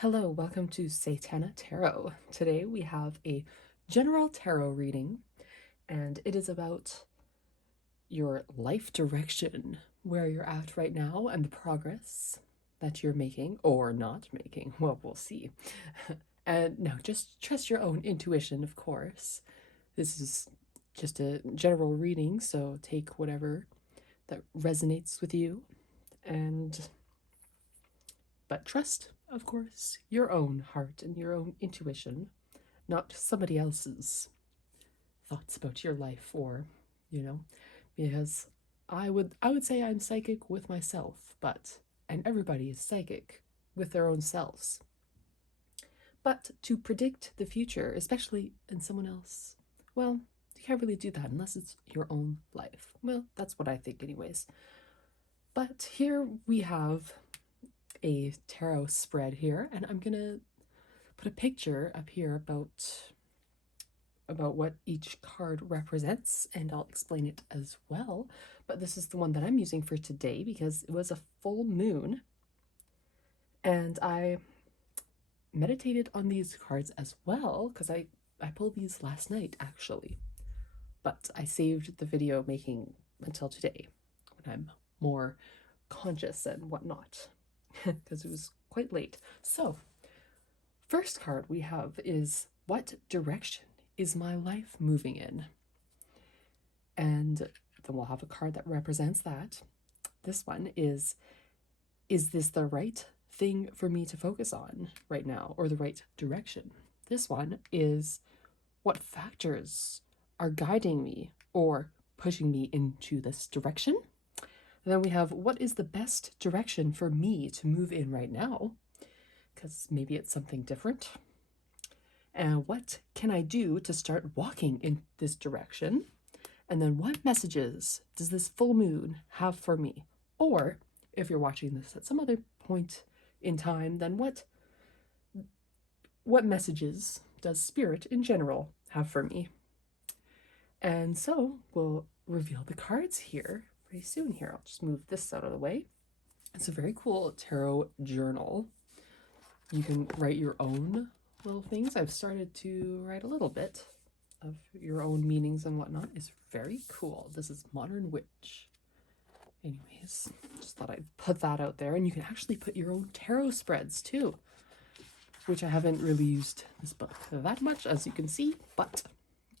Hello, welcome to Satana Tarot. Today we have a general tarot reading, and it is about your life direction, where you're at right now, and the progress that you're making or not making. Well, we'll see. And no, just trust your own intuition, of course. This is just a general reading, so take whatever that resonates with you, and but trust, of course, your own heart and your own intuition, not somebody else's thoughts about your life or, you know, because I would say I'm psychic with myself, but and everybody is psychic with their own selves. But to predict the future, especially in someone else, well, you can't really do that unless it's your own life. Well, that's what I think anyways. But here we have a tarot spread here, and I'm gonna put a picture up here about what each card represents, and I'll explain it as well. But this is the one that I'm using for today because it was a full moon, and I meditated on these cards as well because I pulled these last night actually, but I saved the video making until today when I'm more conscious and whatnot because it was quite late. So first card we have is, what direction is my life moving in? And then we'll have a card that represents that. This one is this the right thing for me to focus on right now, or the right direction? This one is, what factors are guiding me or pushing me into this direction? And then we have, what is the best direction for me to move in right now? Because maybe it's something different. And what can I do to start walking in this direction? And then, what messages does this full moon have for me? Or if you're watching this at some other point in time, then what messages does spirit in general have for me? And so we'll reveal the cards here pretty soon. Here, I'll just move this out of the way. It's a very cool tarot journal. You can write your own little things. I've started to write a little bit of your own meanings and whatnot. Is very cool. This is Modern Witch. Anyways, just thought I'd put that out there. And you can actually put your own tarot spreads too, which I haven't really used this book that much, as you can see, but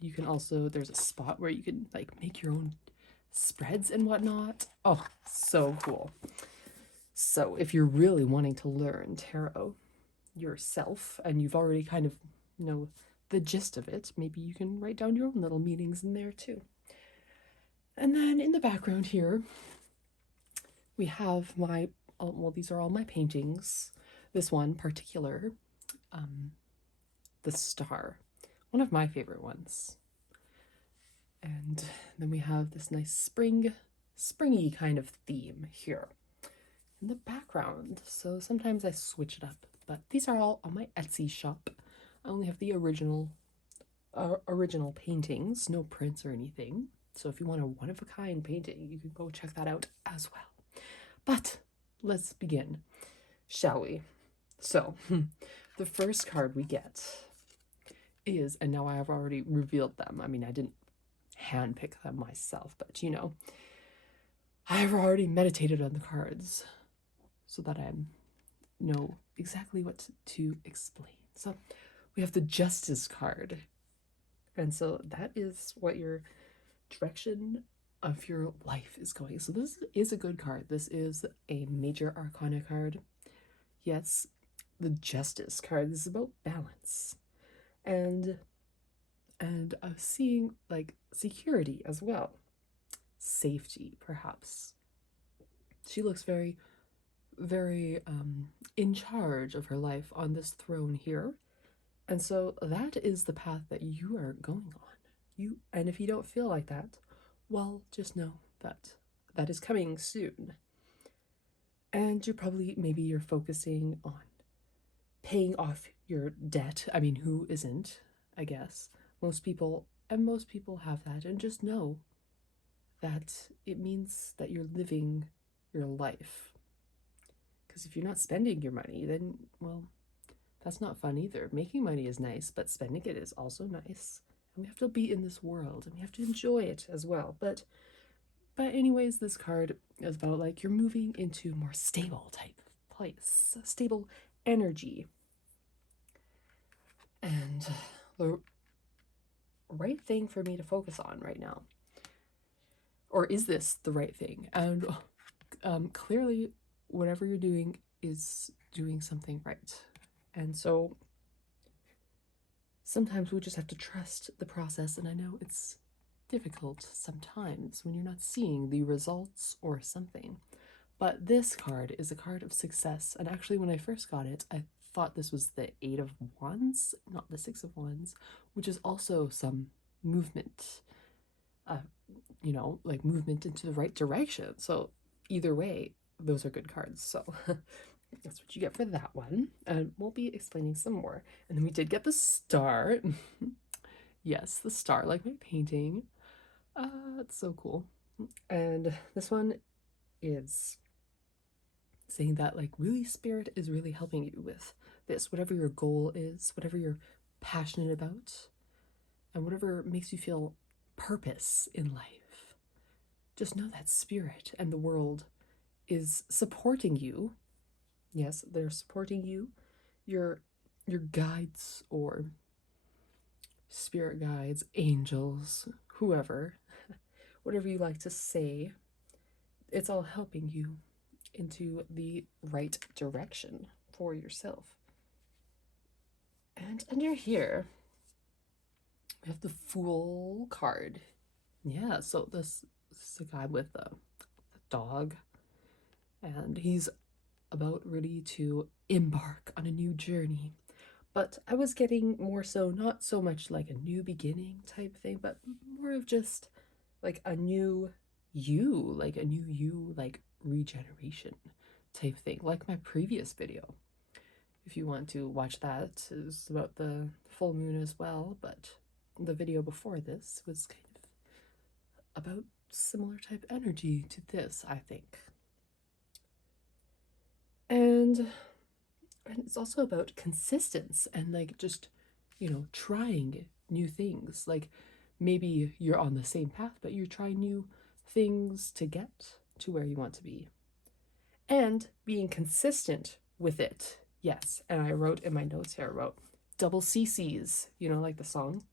you can also, there's a spot where you can like make your own spreads and whatnot. Oh, so cool. So if you're really wanting to learn tarot yourself and you've already kind of know the gist of it, maybe you can write down your own little meanings in there too. And then in the background here, we have my, well, these are all my paintings. This one particular, the star, one of my favorite ones. And then we have this nice springy kind of theme here in the background. So sometimes I switch it up, but these are all on my Etsy shop. I only have the original paintings, no prints or anything. So if you want a one-of-a-kind painting, you can go check that out as well. But let's begin, shall we? So the first card we get is, and now I have already revealed them. I mean, I didn't handpick them myself, but you know, I have already meditated on the cards so that I know exactly what to explain. So we have the Justice card. And so that is what your direction of your life is going. So this is a good card. This is a major arcana card. Yes, the Justice card. This is about balance. And seeing like security as well. Safety, perhaps. She looks very, very in charge of her life on this throne here. And so that is the path that you are going on. And if you don't feel like that, well, just know that that is coming soon. And maybe you're focusing on paying off your debt. I mean, who isn't, I guess. Most people have that, and just know that it means that you're living your life. Because if you're not spending your money, then, well, That's not fun either. Making money is nice, but spending it is also nice. And we have to be in this world and we have to enjoy it as well. But anyways, this card is about like you're moving into a more stable type of place, stable energy. And the right thing for me to focus on right now, or is this the right thing? And clearly, whatever you're doing is doing something right. And so sometimes we just have to trust the process. And I know it's difficult sometimes when you're not seeing the results or something. But this card is a card of success. And actually, when I first got it, I thought this was the Eight of Wands, not the Six of Wands, which is also some movement, you know, like movement into the right direction. So either way, those are good cards. So that's what you get for that one. And we'll be explaining some more. And then we did get the star. Yes, the star, like my painting. It's so cool. And this one is saying that like really spirit is really helping you with this, whatever your goal is, whatever you're passionate about, and whatever makes you feel purpose in life. Just know that spirit and the world is supporting you. Yes, they're supporting you. Your guides or spirit guides, angels, whoever, whatever you like to say, it's all helping you into the right direction for yourself. And under here, we have the Fool card. Yeah, so this is a guy with a dog, and he's about ready to embark on a new journey. But I was getting more so, not so much like a new beginning type thing, but more of just like a new you, like a new you, like regeneration type thing, like my previous video. If you want to watch that, is about the full moon as well, but the video before this was kind of about similar type energy to this, I think. And it's also about consistency and like just, you know, trying new things. Like maybe you're on the same path, but you're trying new things to get to where you want to be. And being consistent with it. Yes. And I wrote in my notes here, I wrote double CCs, you know, like the song,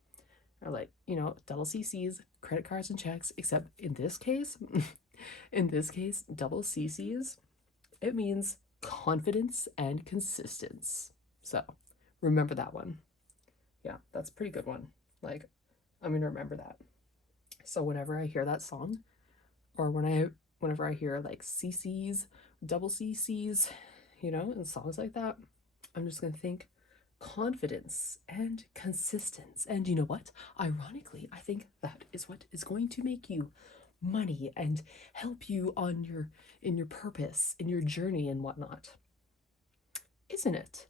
or like, you know, double CCs, credit cards and checks, except in this case, double CCs, it means confidence and consistence. So remember that one. Yeah, that's a pretty good one. Like, I'm gonna remember that. So whenever I hear that song, or whenever I hear like CCs, double CCs, you know, and songs like that, I'm just gonna think confidence and consistency. And you know what? Ironically, I think that is what is going to make you money and help you on your purpose, in your journey and whatnot. Isn't it?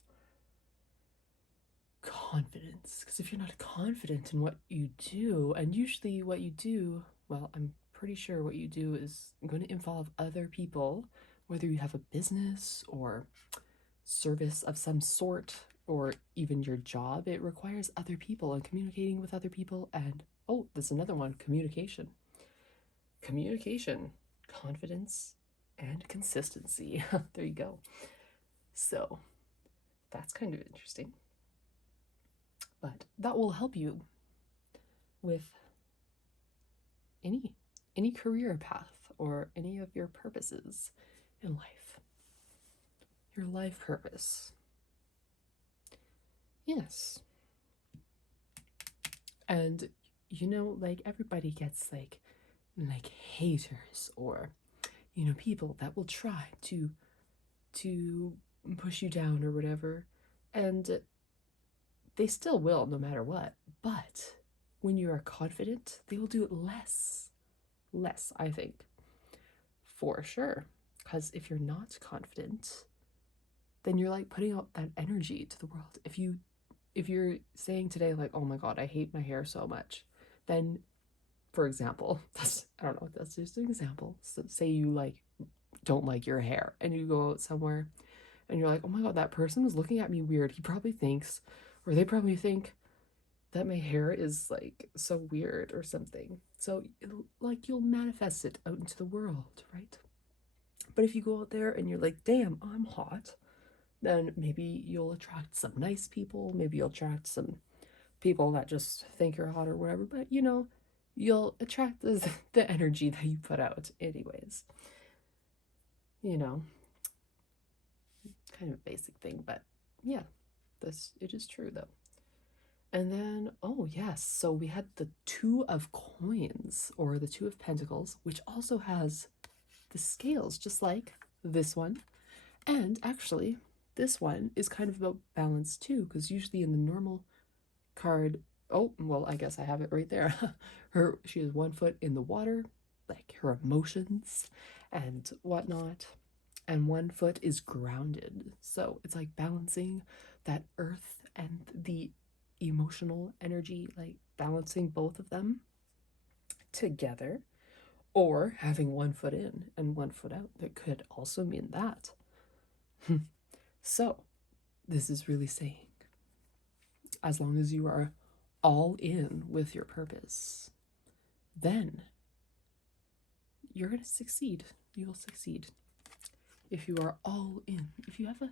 Confidence. Because if you're not confident in what you do, and usually what you do, well, I'm pretty sure what you do is going to involve other people, whether you have a business or service of some sort, or even your job, it requires other people and communicating with other people. And oh, there's another one, communication. Communication, confidence, and consistency. There you go. So that's kind of interesting. But that will help you with any career path or any of your purposes in life. Your life purpose. Yes. And you know, like everybody gets like haters, or you know, people that will try to push you down or whatever. And they still will no matter what. But when you are confident, they will do it less. Less, I think. For sure. Because if you're not confident, then you're like putting out that energy to the world. If you're saying today like, oh my god, I hate my hair so much, then for example, I don't know, that's just an example. So say you like don't like your hair and you go out somewhere and you're like, oh my god, that person was looking at me weird. He probably thinks, or they probably think that my hair is like so weird or something. So like you'll manifest it out into the world, right? But if you go out there and you're like, damn, I'm hot, then maybe you'll attract some nice people. Maybe you'll attract some people that just think you're hot or whatever. But you'll attract the energy that you put out, anyways. You know, kind of a basic thing, but yeah, it is true though. And then, oh yes, so we had the Two of Coins, or the Two of Pentacles, which also has the scales, just like this one. And actually, this one is kind of about balance too, because usually in the normal card, oh, well, I guess I have it right there. She has one foot in the water, like her emotions and whatnot, and one foot is grounded. So it's like balancing that earth and the emotional energy, like balancing both of them together, or having one foot in and one foot out. That could also mean that. So, this is really saying, as long as you are all in with your purpose, then you're going to succeed. You will succeed. If you are all in, if you have a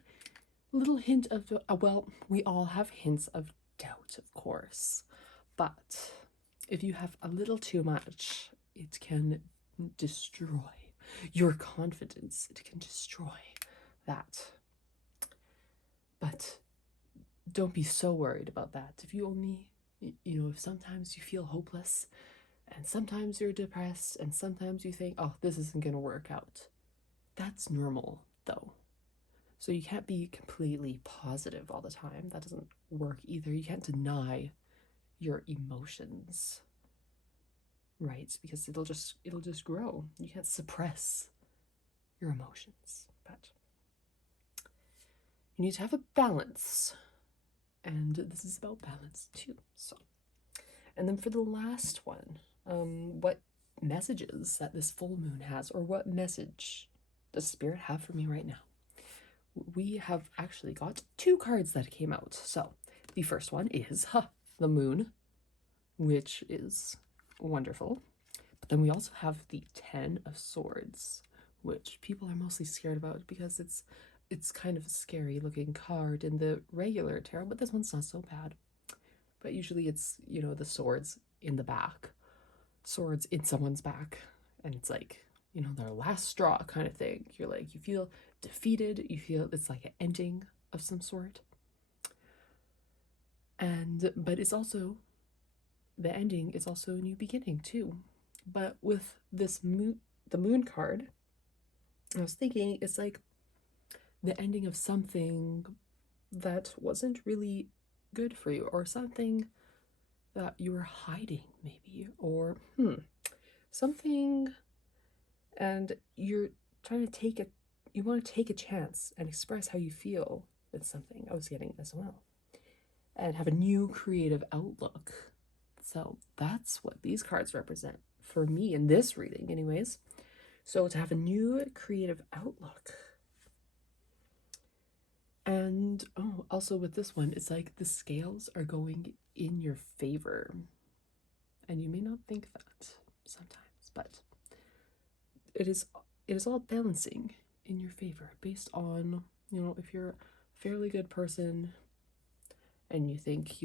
little hint of, well, we all have hints of doubt, of course, but if you have a little too much, it can destroy your confidence. It can destroy that. But don't be so worried about that. If you only, if sometimes you feel hopeless, and sometimes you're depressed, and sometimes you think, oh, this isn't going to work out. That's normal, though. So you can't be completely positive all the time. That doesn't work either. You can't deny your emotions, right? Because it'll just grow. You can't suppress your emotions. But you need to have a balance. And this is about balance too. So, and then for the last one, what messages that this full moon has, or what message does Spirit have for me right now? We have actually got two cards that came out. So the first one is the moon, which is wonderful. But then we also have the Ten of Swords, which people are mostly scared about because it's kind of a scary looking card in the regular tarot, but this one's not so bad. But usually it's, the swords in the back, swords in someone's back, and it's like, their last straw kind of thing. You're like, you feel defeated, you feel it's like an ending of some sort. But it's also, the ending is also a new beginning too. But with this the moon card, I was thinking it's like the ending of something that wasn't really good for you, or something that you were hiding maybe, or something, and you're trying to you want to take a chance and express how you feel with something. I was getting as well, and have a new creative outlook. So that's what these cards represent for me in this reading, anyways. So to have a new creative outlook. And also with this one, it's like the scales are going in your favor. And you may not think that sometimes, but it is all balancing in your favor based on, if you're a fairly good person and you think,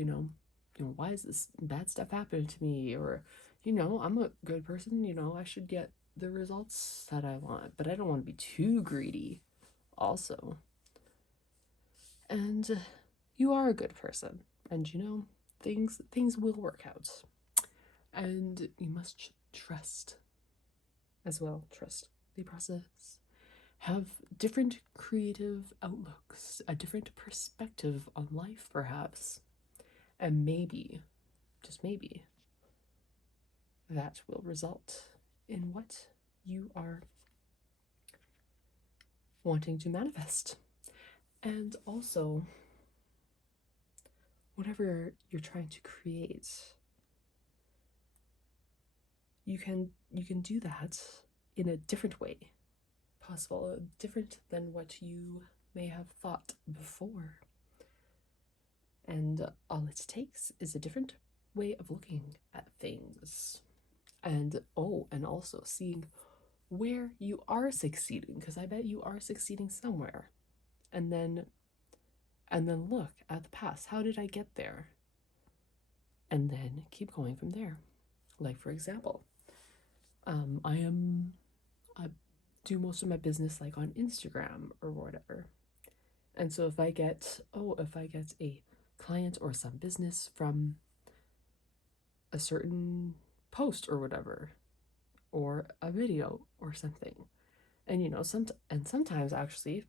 why is this bad stuff happening to me? Or, I'm a good person, I should get the results that I want, but I don't want to be too greedy also. And you are a good person, and things will work out. And you must trust as well. Trust the process. Have different creative outlooks, a different perspective on life, perhaps. And maybe, just maybe, that will result in what you are wanting to manifest. And also, whatever you're trying to create, you can do that in a different way possible, different than what you may have thought before. And all it takes is a different way of looking at things. And and also seeing where you are succeeding, because I bet you are succeeding somewhere. And then look at the past. How did I get there? And then keep going from there. Like, for example, I do most of my business like on Instagram or whatever. And so if I get a client or some business from a certain post or whatever, or a video or something, and sometimes actually,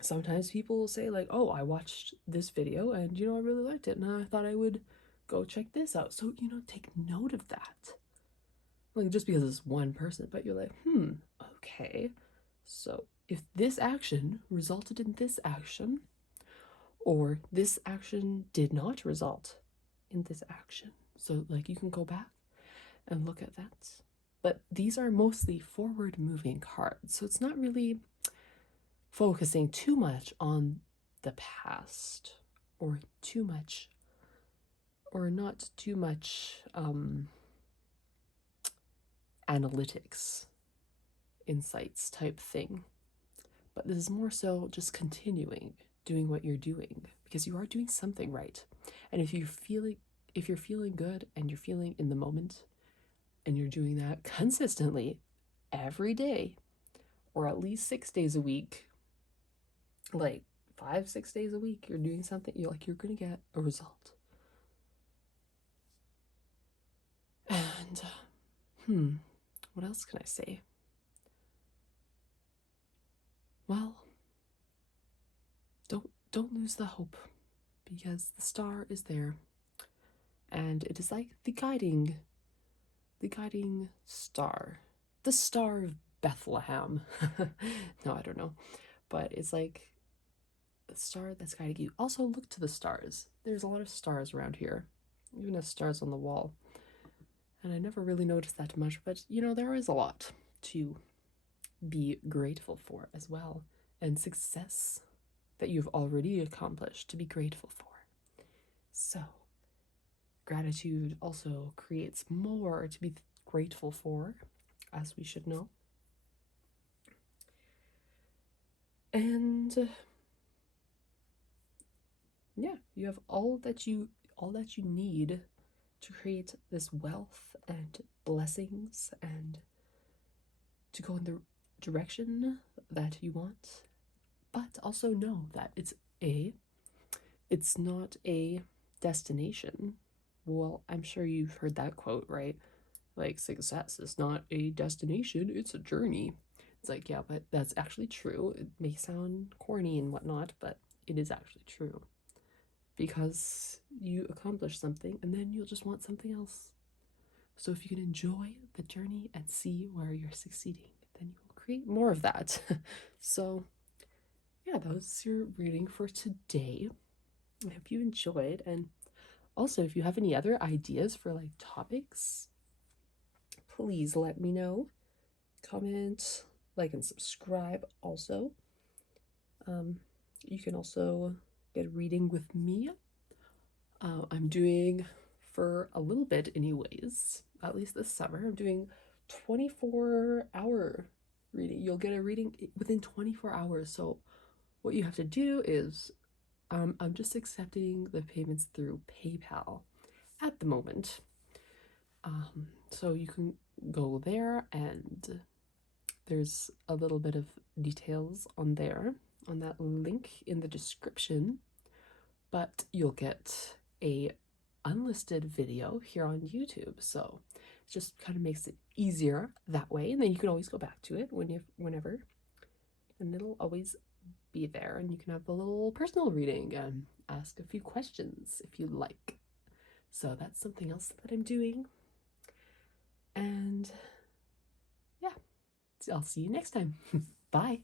sometimes people will say like, oh, I watched this video and I really liked it and I thought I would go check this out. So take note of that. Like, just because it's one person, but you're like, okay, so if this action resulted in this action, or this action did not result in this action, so like you can go back and look at that. But these are mostly forward moving cards, so it's not really focusing too much on the past, or too much, or not too much analytics, insights type thing. But this is more so just continuing doing what you're doing, because you are doing something right. And if you're feeling good and you're feeling in the moment, and you're doing that consistently every day, or at least 6 days a week, like 5-6 days a week, you're doing something, you're gonna get a result. And what else can I say? Well, don't lose the hope, because the star is there, and it is like the guiding star, the Star of Bethlehem. No, I don't know, but it's like the star that's guiding you. Also, look to the stars. There's a lot of stars around here, even as stars on the wall, and I never really noticed that much, but there is a lot to be grateful for as well, and success that you've already accomplished to be grateful for. So gratitude also creates more to be grateful for, as we should know. And yeah, you have all that you need to create this wealth and blessings, and to go in the direction that you want. But also know that it's not a destination. Well, I'm sure you've heard that quote, right? Like, success is not a destination, it's a journey. It's like, yeah, but that's actually true. It may sound corny and whatnot, but it is actually true. Because you accomplish something and then you'll just want something else. So if you can enjoy the journey and see where you're succeeding, then you will create more of that. So yeah, that was your reading for today. I hope you enjoyed. And also, if you have any other ideas for like topics, please let me know. Comment, like, and subscribe also. You can also get a reading with me. I'm doing, for a little bit anyways, at least this summer, I'm doing 24-hour reading. You'll get a reading within 24 hours. So what you have to do is, I'm just accepting the payments through PayPal at the moment. So you can go there, and there's a little bit of details on there, on that link in the description. But you'll get a unlisted video here on YouTube, so it just kind of makes it easier that way, and then you can always go back to it whenever, and it'll always be there, and you can have a little personal reading and ask a few questions if you like. So that's something else that I'm doing. And yeah, I'll see you next time. Bye.